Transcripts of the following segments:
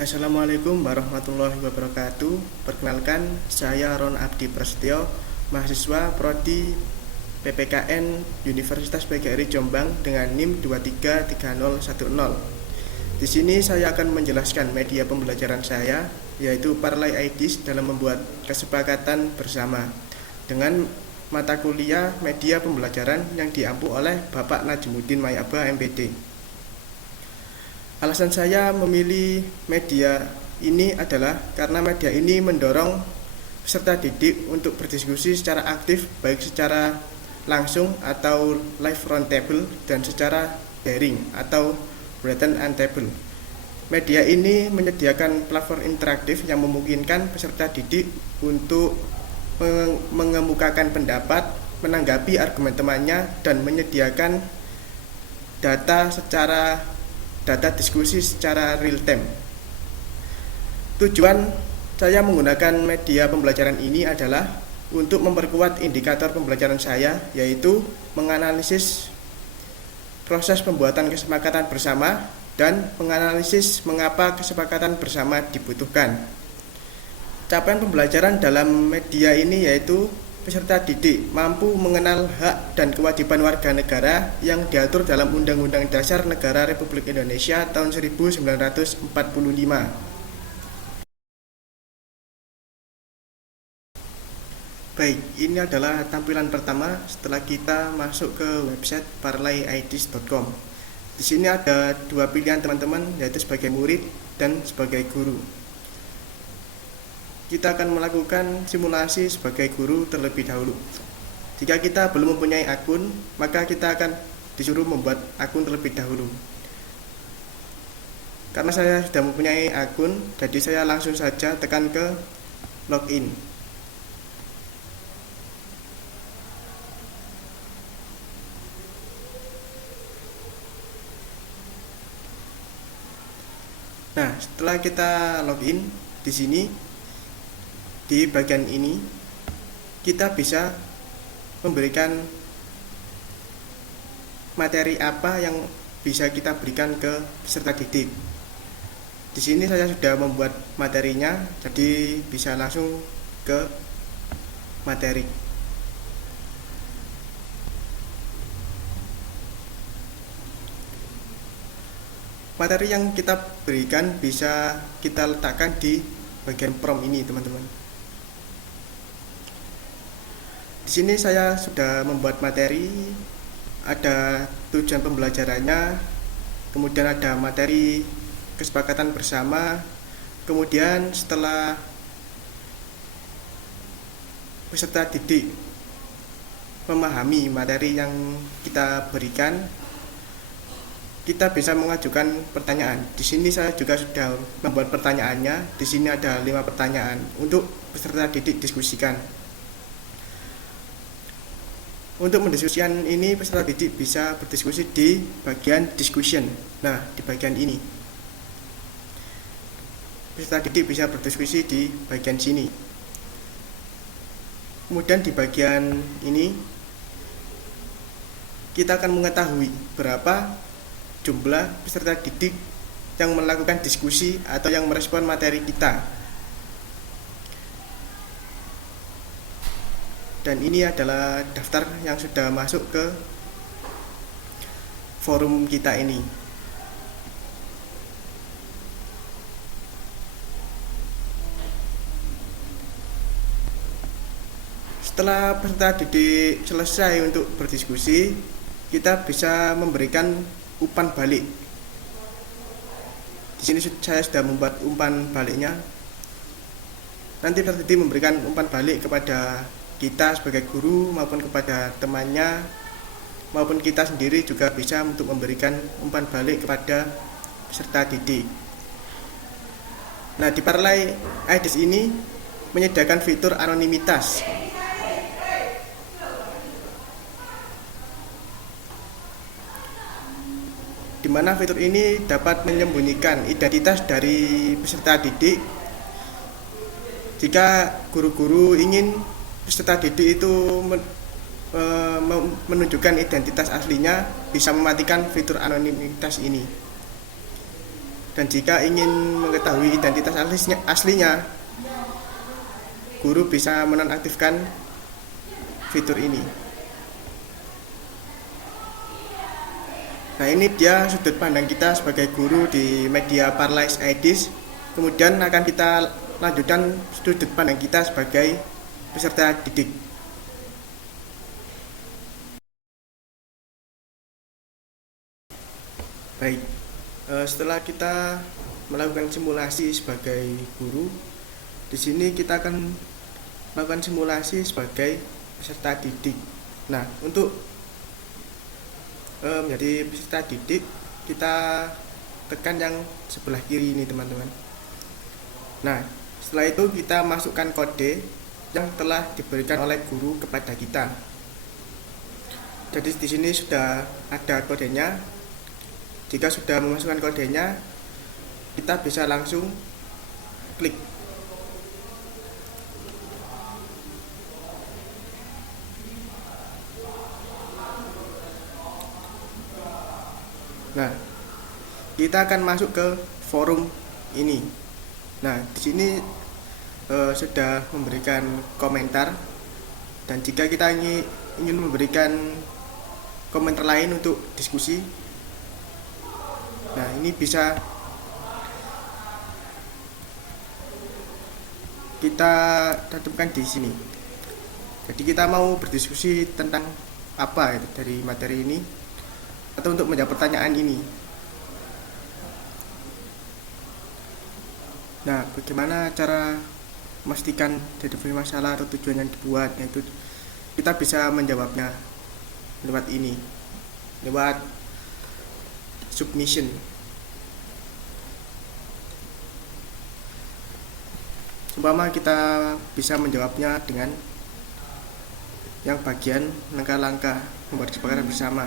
Assalamualaikum warahmatullahi wabarakatuh. Perkenalkan, saya Ron Abdi Prasetyo, mahasiswa Prodi PPKN Universitas PGRI Jombang dengan NIM 233010. Di sini saya akan menjelaskan media pembelajaran saya, yaitu Parlay IDs dalam membuat kesepakatan bersama dengan mata kuliah media pembelajaran yang diampu oleh Bapak Najmuddin Mayaba MPD. Alasan saya memilih media ini adalah karena media ini mendorong peserta didik untuk berdiskusi secara aktif, baik secara langsung atau live roundtable dan secara daring atau written and table. Media ini menyediakan platform interaktif yang memungkinkan peserta didik untuk mengemukakan pendapat, menanggapi argumen temannya, dan menyediakan data diskusi secara real time. Tujuan saya menggunakan media pembelajaran ini adalah untuk memperkuat indikator pembelajaran saya, yaitu menganalisis proses pembuatan kesepakatan bersama dan menganalisis mengapa kesepakatan bersama dibutuhkan. Capaian pembelajaran dalam media ini yaitu peserta didik mampu mengenal hak dan kewajiban warga negara yang diatur dalam Undang-Undang Dasar Negara Republik Indonesia tahun 1945. Baik, ini adalah tampilan pertama setelah kita masuk ke website parlayids.com. Di sini ada dua pilihan teman-teman, yaitu sebagai murid dan sebagai guru. Kita akan melakukan simulasi sebagai guru terlebih dahulu. Jika kita belum mempunyai akun, maka kita akan disuruh membuat akun terlebih dahulu. Karena saya sudah mempunyai akun, jadi saya langsung saja tekan ke login. Nah, setelah kita login di sini, di bagian ini kita bisa memberikan materi apa yang bisa kita berikan ke peserta didik. Di sini saya sudah membuat materinya, jadi bisa langsung ke materi. Materi yang kita berikan bisa kita letakkan di bagian prompt ini, teman-teman. Di sini saya sudah membuat materi, ada tujuan pembelajarannya, kemudian ada materi kesepakatan bersama, kemudian setelah peserta didik memahami materi yang kita berikan, kita bisa mengajukan pertanyaan. Di sini saya juga sudah membuat pertanyaannya. Di sini ada 5 pertanyaan untuk peserta didik diskusikan. Untuk mendiskusikan ini, peserta didik bisa berdiskusi di bagian discussion. Nah, di bagian ini peserta didik bisa berdiskusi di bagian sini. Kemudian di bagian ini kita akan mengetahui berapa jumlah peserta didik yang melakukan diskusi atau yang merespon materi kita. Dan ini adalah daftar yang sudah masuk ke forum kita ini. Setelah peserta didik selesai untuk berdiskusi, kita bisa memberikan umpan balik. Di sini saya sudah membuat umpan baliknya. Nanti peserta didik memberikan umpan balik kepada kita sebagai guru maupun kepada temannya, maupun kita sendiri juga bisa untuk memberikan umpan balik kepada peserta didik. Nah, di Parlay IDs ini menyediakan fitur anonimitas. Di mana fitur ini dapat menyembunyikan identitas dari peserta didik. Jika guru-guru ingin peserta didik itu menunjukkan identitas aslinya, bisa mematikan fitur anonimitas ini. Dan jika ingin mengetahui identitas aslinya, guru bisa menonaktifkan fitur ini. Nah, ini dia sudut pandang kita sebagai guru di media Parlais IDs. Kemudian akan kita lanjutkan sudut pandang kita sebagai peserta didik. Baik, setelah kita melakukan simulasi sebagai guru, di sini kita akan melakukan simulasi sebagai peserta didik. Nah, untuk menjadi peserta didik, kita tekan yang sebelah kiri ini, teman-teman. Nah, setelah itu kita masukkan kode yang telah diberikan oleh guru kepada kita. Jadi di sini sudah ada kodenya. Jika sudah memasukkan kodenya, kita bisa langsung klik. Nah, kita akan masuk ke forum ini. Nah, di sini sudah memberikan komentar, dan jika kita ingin memberikan komentar lain untuk diskusi, nah ini bisa kita cantumkan di sini. Jadi kita mau berdiskusi tentang apa itu dari materi ini, atau untuk menjawab pertanyaan ini. Nah, bagaimana cara memastikan definisi masalah atau tujuan yang dibuat? Yaitu kita bisa menjawabnya lewat ini, lewat submission. Umpama kita bisa menjawabnya dengan yang bagian langkah-langkah membuat kesepakatan bersama,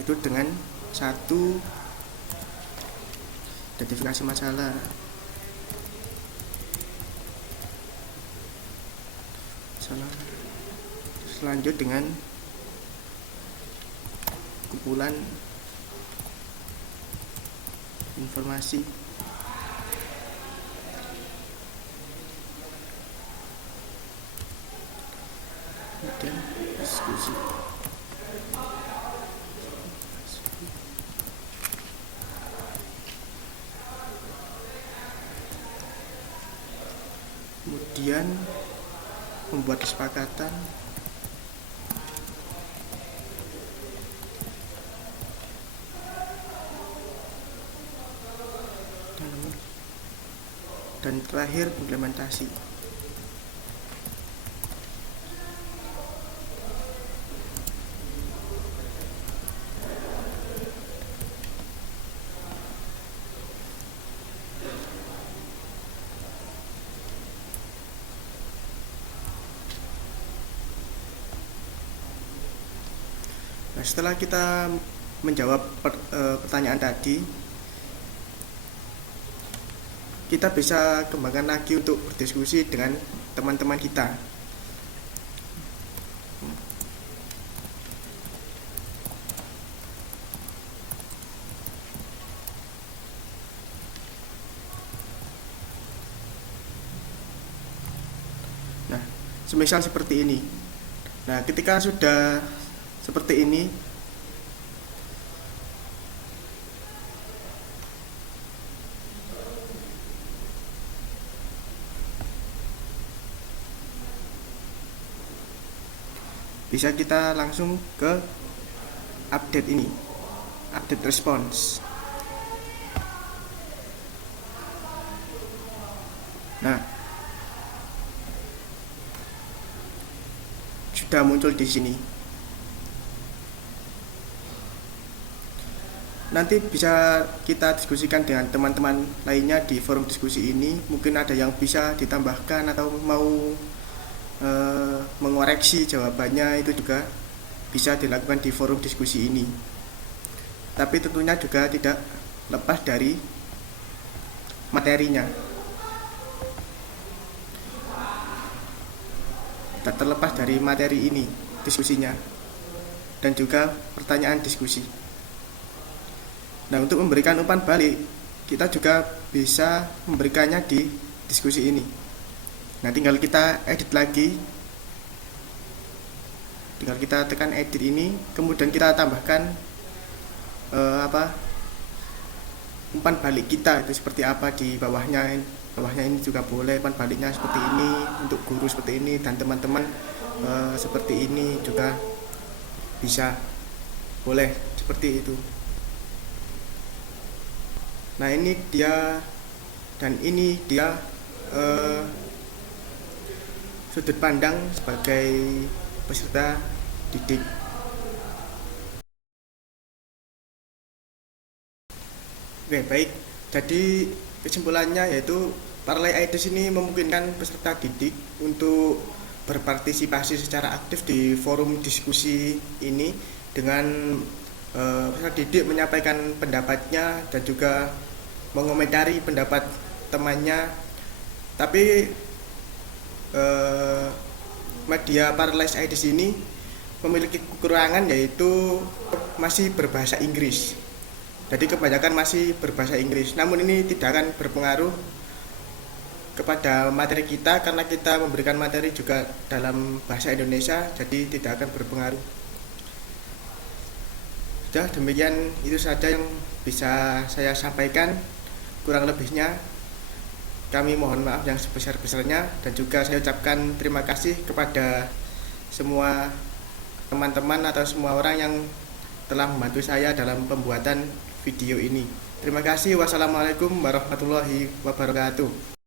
itu dengan 1, identifikasi masalah. Selanjut dengan kumpulan informasi. Kemudian diskusi. Kemudian membuat kesepakatan. Dan terakhir implementasi. Nah, setelah kita menjawab pertanyaan tadi, kita bisa kembangkan lagi untuk berdiskusi dengan teman-teman kita. Nah, semisal seperti ini. Nah, ketika sudah seperti ini, bisa kita langsung ke update ini, update response. Nah, sudah muncul di sini. Nanti bisa kita diskusikan dengan teman-teman lainnya di forum diskusi ini. Mungkin ada yang bisa ditambahkan atau mau mengoreksi jawabannya, itu juga bisa dilakukan di forum diskusi ini. Tapi tentunya juga tidak lepas dari materinya, tak terlepas dari materi ini diskusinya, dan juga pertanyaan diskusi. Nah, untuk memberikan umpan balik, kita juga bisa memberikannya di diskusi ini. Nah, tinggal kita edit lagi, tinggal kita tekan edit ini, kemudian kita tambahkan umpan balik kita itu seperti apa di bawahnya. Bawahnya ini juga boleh umpan baliknya seperti ini, untuk guru seperti ini, dan teman-teman seperti ini juga bisa, boleh seperti itu. Nah, ini dia, dan ini dia sudut pandang sebagai peserta didik. Oke, baik. Jadi kesimpulannya yaitu Parlay IDES ini memungkinkan peserta didik untuk berpartisipasi secara aktif di forum diskusi ini dengan peserta didik menyampaikan pendapatnya dan juga mengomentari pendapat temannya. Tapi media Parlay IDES ini memiliki kekurangan, yaitu masih berbahasa Inggris. Jadi kebanyakan masih berbahasa Inggris. Namun ini tidak akan berpengaruh kepada materi kita karena kita memberikan materi juga dalam bahasa Indonesia, jadi tidak akan berpengaruh. Sudah, demikian itu saja yang bisa saya sampaikan. Kurang lebihnya kami mohon maaf yang sebesar-besarnya, dan juga saya ucapkan terima kasih kepada semua teman-teman atau semua orang yang telah membantu saya dalam pembuatan video ini. Terima kasih. Wassalamualaikum warahmatullahi wabarakatuh.